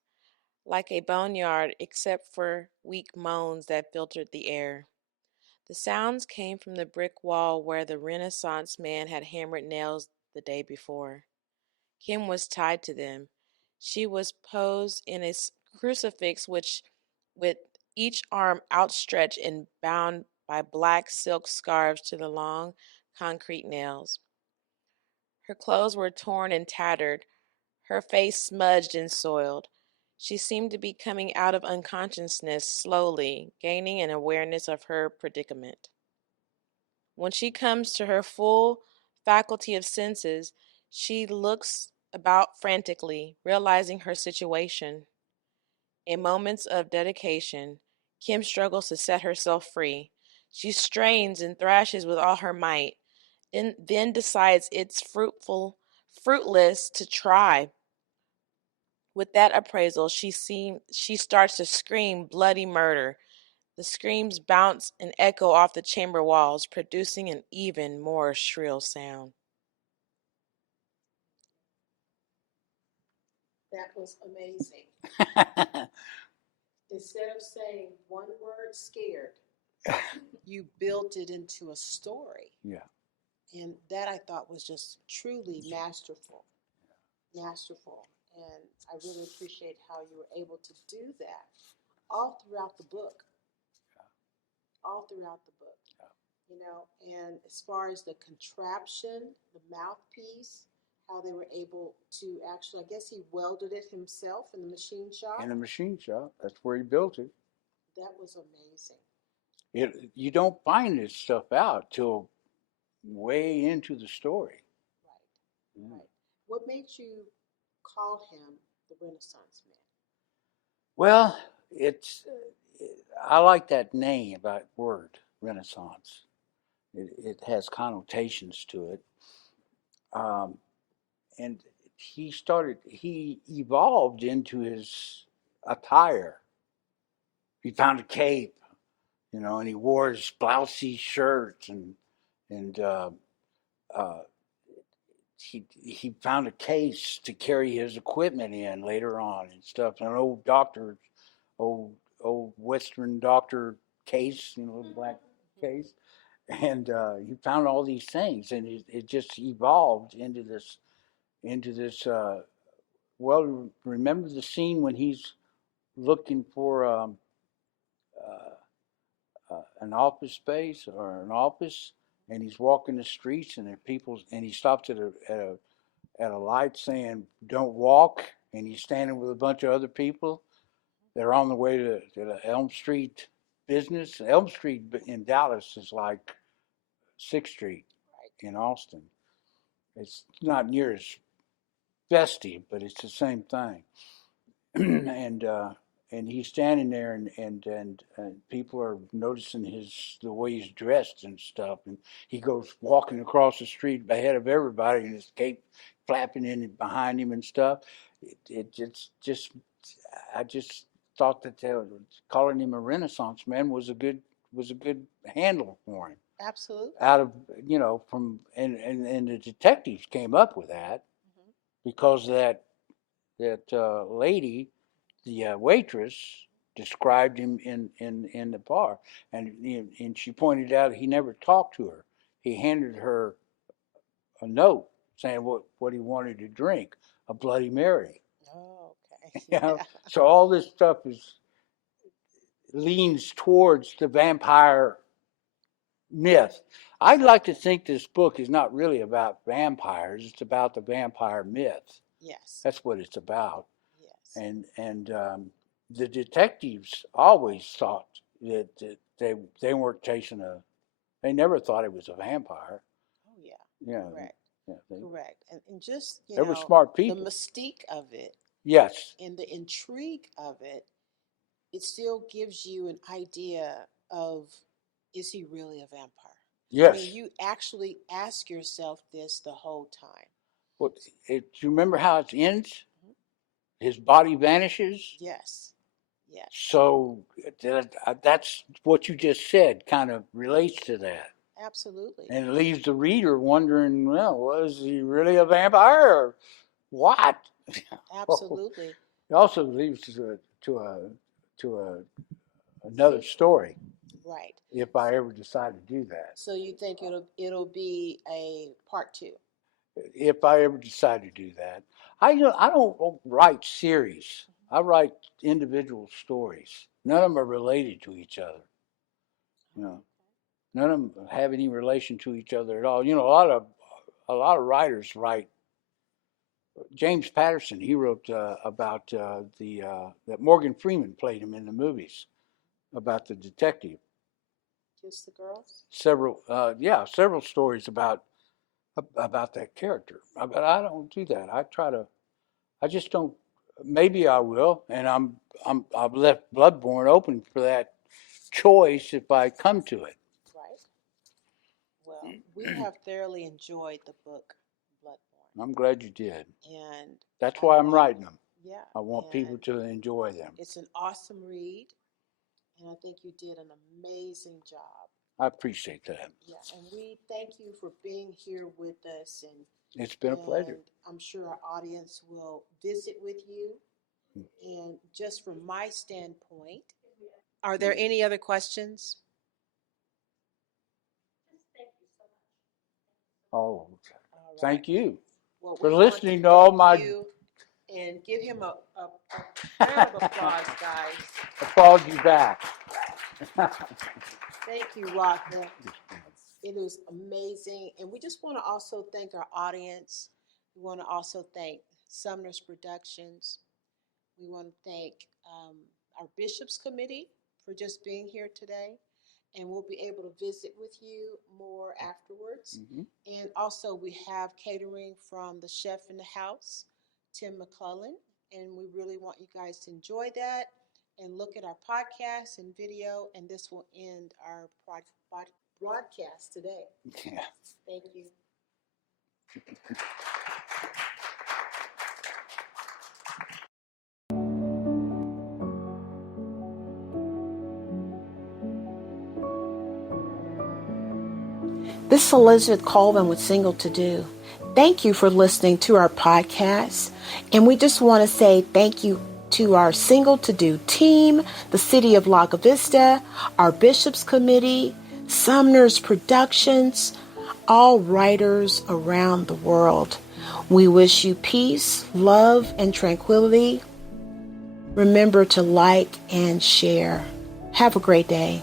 like a boneyard except for weak moans that filtered the air. The sounds came from the brick wall where the Renaissance man had hammered nails the day before. Kim was tied to them. She was posed in a crucifix with each arm outstretched and bound by black silk scarves to the long concrete nails. Her clothes were torn and tattered, her face smudged and soiled. She seemed to be coming out of unconsciousness slowly, gaining an awareness of her predicament. When she comes to her full, faculty of senses, she looks about frantically, realizing her situation. In moments of dedication, Kim struggles to set herself free. She strains and thrashes with all her might, then decides it's fruitless to try. With that appraisal, she starts to scream bloody murder. The screams bounce and echo off the chamber walls, producing an even more shrill sound. That was amazing. Instead of saying one word, scared, you built it into a story. Yeah. And that I thought was just truly masterful. Masterful. And I really appreciate how you were able to do that all throughout the book. All throughout the book. You know, and as far as the contraption, the mouthpiece, how they were able to actually, I guess he welded it himself in the machine shop. In the machine shop. That's where he built it. That was amazing. You don't find this stuff out till way into the story. Right. Yeah. Right. What made you call him the Renaissance man? Well, I like that name, that word, Renaissance. It has connotations to it. Um, and he evolved into his attire. He found a cape, and he wore his blousey shirt and uh, he found a case to carry his equipment in later on and stuff. An old old Western doctor case, the black case, and he found all these things, and it just evolved into this. Well, remember the scene when he's looking for an office space or an office, and he's walking the streets, and he stops at a light saying, "Don't walk," and he's standing with a bunch of other people. They're on the way to the Elm Street business. Elm Street in Dallas is like 6th Street in Austin. It's not near as festive, but it's the same thing. and and he's standing there, and people are noticing the way he's dressed and stuff. And he goes walking across the street ahead of everybody, and his cape flapping in behind him and stuff. It's just I just thought that calling him a Renaissance man was a good handle for him. Absolutely. Out of from and the detectives came up with that because that lady, the waitress, described him in the bar, and she pointed out he never talked to her. He handed her a note saying what he wanted to drink, a Bloody Mary. Oh, okay. Yeah. So all this stuff leans towards the vampire myth. I'd like to think this book is not really about vampires. It's about the vampire myth. Yes. That's what it's about. Yes. And the detectives always thought that they weren't chasing they never thought it was a vampire. Oh yeah. Yeah. Correct. Yeah, correct. And just they were smart people. The mystique of it. Yes. And the intrigue of it, it still gives you an idea of, is he really a vampire? Yes. I mean, you actually ask yourself this the whole time. Well, do you remember how it ends? Mm-hmm. His body vanishes. Yes. Yes. So that's what you just said. Kind of relates to that. Absolutely. And it leaves the reader wondering, well, was he really a vampire or what? Absolutely. It also leads to another story. Right. If I ever decide to do that. So you think it'll be a part 2? If I ever decide to do that, I don't write series. I write individual stories. None of them are related to each other. None of them have any relation to each other at all. A lot of writers write. James Patterson, he wrote about that Morgan Freeman played him in the movies about the detective. Kiss the Girls? Several stories about about that character. But I don't do that. I just don't. Maybe I will, and I've left Bloodborne open for that choice if I come to it. Right. Well, we have thoroughly enjoyed the book Bloodborne, I'm glad you did. and That's I why I'm want, writing them. yeah, I want people and to enjoy them. it's an awesome read, and I think you did an amazing job. I appreciate that. Yeah, and we thank you for being here with us, It's been a pleasure. and I'm sure our audience will visit with you. And just from my standpoint, are there any other questions? Oh, All thank right. you Well, for we want listening to to all thank my you and give him a round of applause, guys. applause you back. Thank you, Rothya. It was amazing. And we just want to also thank our audience. We want to also thank Sumner's Productions. We want to thank our Bishops Committee for just being here today. And we'll be able to visit with you more afterwards. And also, we have catering from the chef in the house, Tim McClellan. And we really want you guys to enjoy that and look at our podcast and video. And this will end our broadcast today. Yeah. Thank you. This is Elizabeth Colvin with Single To Do. Thank you for listening to our podcast. And we just want to say thank you to our Single To Do team, the City of Lago Vista, our Bishops Committee, Sumner's Productions, all writers around the world. We wish you peace, love, and tranquility. Remember to like and share. Have a great day.